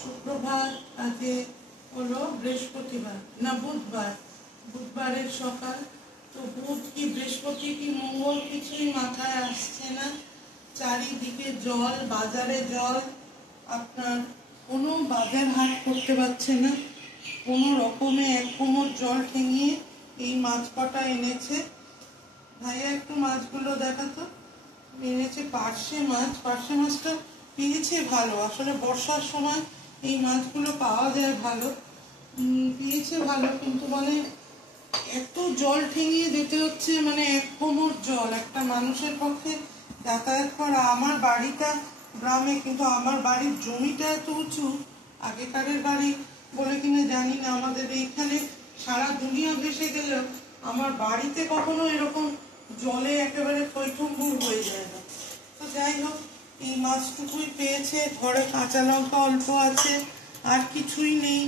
সুপ্রভাত। আজকে হলো বৃহস্পতিবার না বুধবার, বুধবারের সকাল। তো বুধ কি বৃহস্পতি কি মঙ্গল কিছুই মাথায় আসছে না। চারিদিকে জল, বাজারে জল, আপনার কোনো বাজার হাট করতে পারছে না। কোনো রকমে এক কোমর জল ঠেঙিয়ে এই মাছ কটা এনেছে। ভাইয়া একটু মাছগুলো দেখাতো। এনেছে পার্শে মাছ। পার্শে মাছটা পেয়েছে ভালো, আসলে বর্ষার সময় এই মাছগুলো পাওয়া যায় ভালো, পেয়েছে ভালো, কিন্তু মানে এত জল ঠেঙিয়ে যেতে হচ্ছে, মানে এক কোমর জল একটা মানুষের পক্ষে যাতায়াত করা। আমার বাড়িটা গ্রামে, কিন্তু আমার বাড়ির জমিটা এত উঁচু, আগেকারের বাড়ি বলে কিনা জানি না, আমাদের এইখানে সারা দুনিয়া ভেসে গেলেও আমার বাড়িতে কখনো এরকম জলে একেবারে থইথম্বুর হয়ে যায় না। তো যাই হোক, এই মাছটুকুই পেয়েছে। ঘরে কাঁচা লঙ্কা অল্প আছে, আর কিছুই নেই।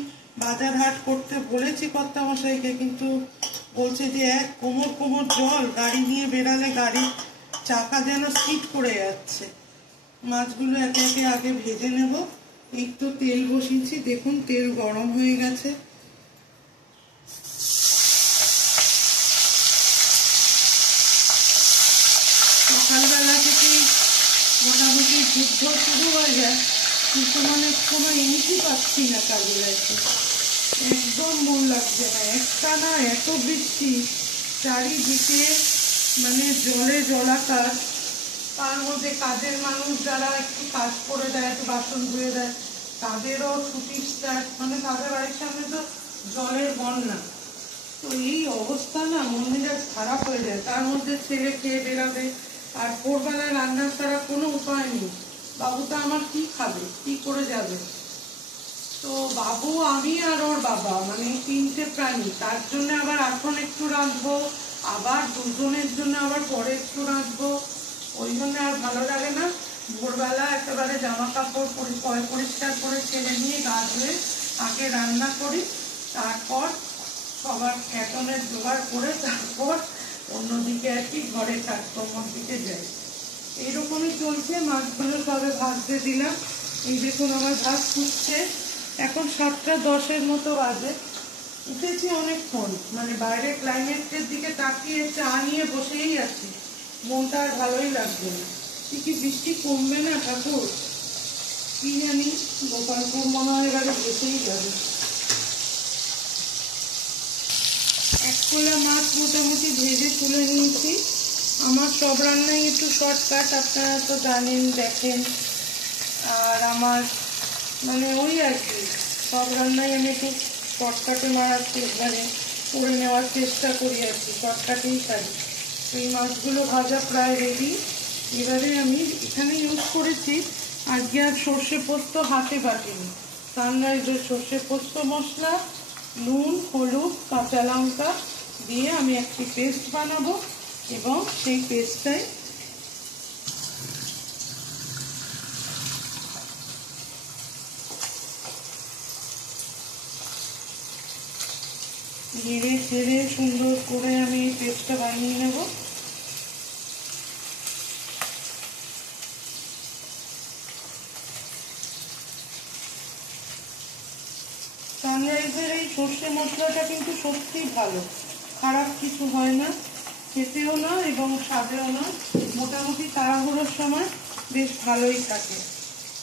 বাজার হাট করতে বলেছি কর্তামশাইকে, কিন্তু বলছে যে এক কোমর কোমর জল, গাড়ি নিয়ে বেরালে গাড়ির চাকা যেন স্কিড করে যাচ্ছে। মাছগুলো একে একে আগে ভেজে নেব। এই তো তেল বসিয়েছি, দেখুন তেল গরম হয়ে গেছে। সকালবেলা থেকেই মোটামুটি যুদ্ধ শুরু হয়ে যায়, কিন্তু মানে কোনো ইনিশই পাচ্ছি না কাজে লাগছে, একদম মন লাগছে না। একটা না এত বৃষ্টি, চারিদিকে মানে জলে জলাকার। তার মধ্যে কাজের মানুষ যারা একটু কাজ করে দেয়, একটু বাসন ধুয়ে দেয়, তাদেরও ছুটি স্টার্ট, মানে তাদের বাড়ির সামনে তো জলের বন্যা। তো এই অবস্থা না, মন মেজাজ খারাপ হয়ে যায়। তার মধ্যে ছেলে খেয়ে বেরাবে, আর ভোরবেলায় রান্নার ছাড়া কোনো উপায় নেই। বাবুটা আমার কি খাবে, কি করে যাবে? তো বাবু, আমি আর ওর বাবা, মানে তিনটে প্রাণী, তার জন্য আবার এখন একটু রাঁধবো, আবার দুজনের জন্য আবার পরে একটু রাঁধবো। ওই জন্য আর ভালো লাগে না। ভোরবেলা একেবারে জামা কাপড় পরিষ্কার করে ছেড়ে নিয়ে গা ধুয়ে আগে রান্না করি, তারপর সবার খেটনের জোগাড় করে তারপর অন্যদিকে আর কি ঘরে কাজকর্মর দিকে যাই। এইরকমই চলছে। মাছগুলো সবে ভাজতে দিলাম। এই দেখুন আমার ভাত ফুটছে। এখন 7:10 মতো বাজে। উঠেছি অনেকক্ষণ, মানে বাইরে ক্লাইমেটের দিকে তাকিয়ে চা নিয়ে বসেই আছি। মনটা আর ভালোই লাগছে না। কি বৃষ্টি কমবে না ঠাকুর, কি জানি। গোপালপুর মনে হয় এবারে বসেই যাবে। এক কোলা মাছ মোটামুটি ভেজে তুলে নিয়েছি। আমার সব রান্নাই একটু শর্টকাট, আপনারা তো জানেন, দেখেন। আর আমার মানে ওই আর কি, সব রান্নাই আমি একটু শর্টকাটে মারার মানে করে নেওয়ার চেষ্টা করি আর কি, শর্টকাটেই পারি। এই মাছগুলো ভাজা প্রায় রেডি। এবারে আমি এখানে ইউজ করেছি আজকে আর সর্ষে পোস্ত হাতে বাটিনি। সানরাইজের সর্ষে পোস্ত মশলা, নুন, হলুদ, কাঁচা লঙ্কা দিয়ে আমি একটি পেস্ট বানাবো, এবং সেই পেস্টটাই ধীরে ধীরে সুন্দর করে আমি এই পেস্টটা বানিয়ে নেব। সানরাইজের এই সর্ষে মশলাটা কিন্তু সত্যি ভালো, খারাপ কিছু হয় না, খেতেও না এবং স্বাদেও না। মোটামুটি তাড়াহুড়োর সময় বেশ ভালোই থাকে।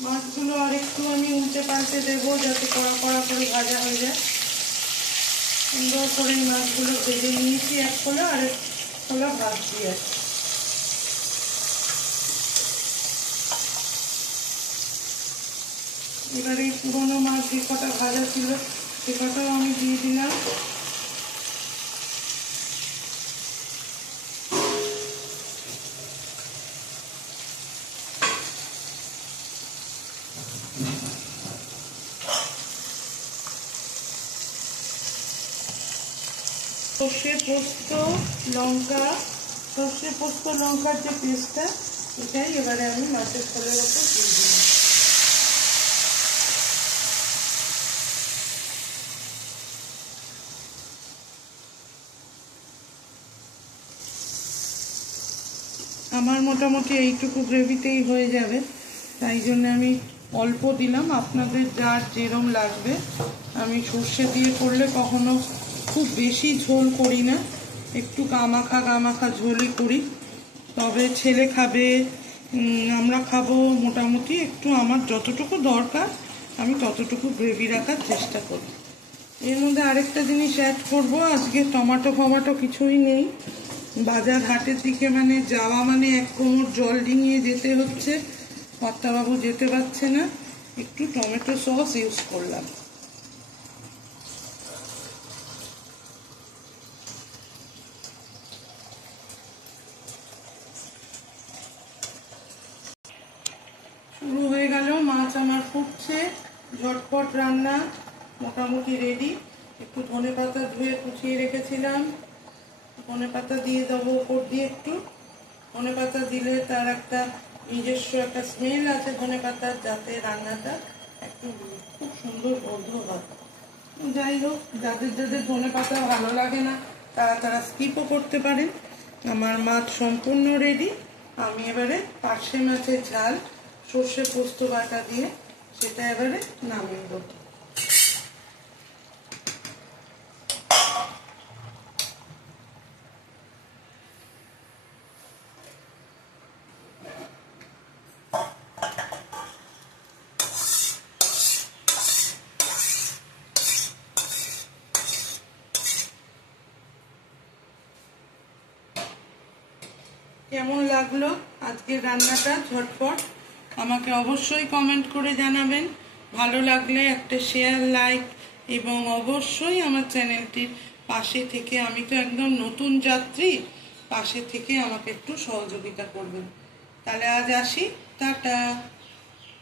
মাছগুলো আর একটু আমি উল্টে পাল্টে দেবো, যাতে কড়া কড়া করে ভাজা হয়ে যায়। সুন্দর করে এই মাছগুলো ভেজে নিয়েছি এক কোলা, আর এক কোলা ভাজছি আছে। এবারে এই পুরোনো মাছ যে কটা ভাজা ছিল সে কটাও আমি দিয়ে দিলাম। সর্ষে পোস্ত লঙ্কা, সর্ষে পোস্ত লঙ্কার যে পেস্টটা, এটাই এবারে আমি মাছের খোলের ওপর দিয়ে দিলাম। আমার মোটামুটি এইটুকু গ্রেভিতেই হয়ে যাবে, তাই জন্য আমি অল্প দিলাম, আপনাদের যার যেরম লাগবে। আমি সর্ষে দিয়ে করলে কখনো খুব বেশি ঝোল করি না, একটু গামাখা গামাখা ঝোলই করি। তবে ছেলে খাবে, আমরা খাবো, মোটামুটি একটু আমার যতটুকু দরকার আমি ততটুকু গ্রেভি রাখার চেষ্টা করি। এর মধ্যে আরেকটা জিনিস অ্যাড করব, আজকে টমেটো ফমাটো কিছুই নেই। বাজার হাটের দিকে মানে যাওয়া মানে এক কোমর জল ডিঙিয়ে যেতে হচ্ছে, কর্তাবাবু যেতে পারছে না। একটু টমেটো সস ইউজ করলাম। শুরু হয়ে গেল, মাছ আমার ফুটছে, ঝটপট রান্না মোটামুটি রেডি। একটু ধনেপাতা ধুয়ে কুচিয়ে রেখেছিলাম, ধনেপাতা দিয়ে দেবো ওপর দিয়ে। একটু ধনেপাতা দিলে তার একটা নিজস্ব একটা স্মেল আছে ধনেপাতার, যাতে রান্নাটা একটু খুব সুন্দর গন্ধ হয়। যাই হোক, যাদের যাদের ধনেপাতা ভালো লাগে না তারা তারা স্কিপও করতে পারেন। আমার মাছ সম্পূর্ণ রেডি। আমি এবারে পার্শে মাছের ঝাল সর্ষে পোস্ত বাটা দিয়ে সেটা এবারে নামিয়ে দেবো। কেমন লাগলো আজকের রান্নাটা ঝটপট আমাকে অবশ্যই কমেন্ট করে জানাবেন। ভালো লাগলে একটা শেয়ার, লাইক এবং অবশ্যই আমার চ্যানেলটির পাশে থেকে, আমি তো একদম নতুন যাত্রী, পাশে থেকে আমাকে একটু সহযোগিতা করবেন। তাহলে আজ আসি, টাটা।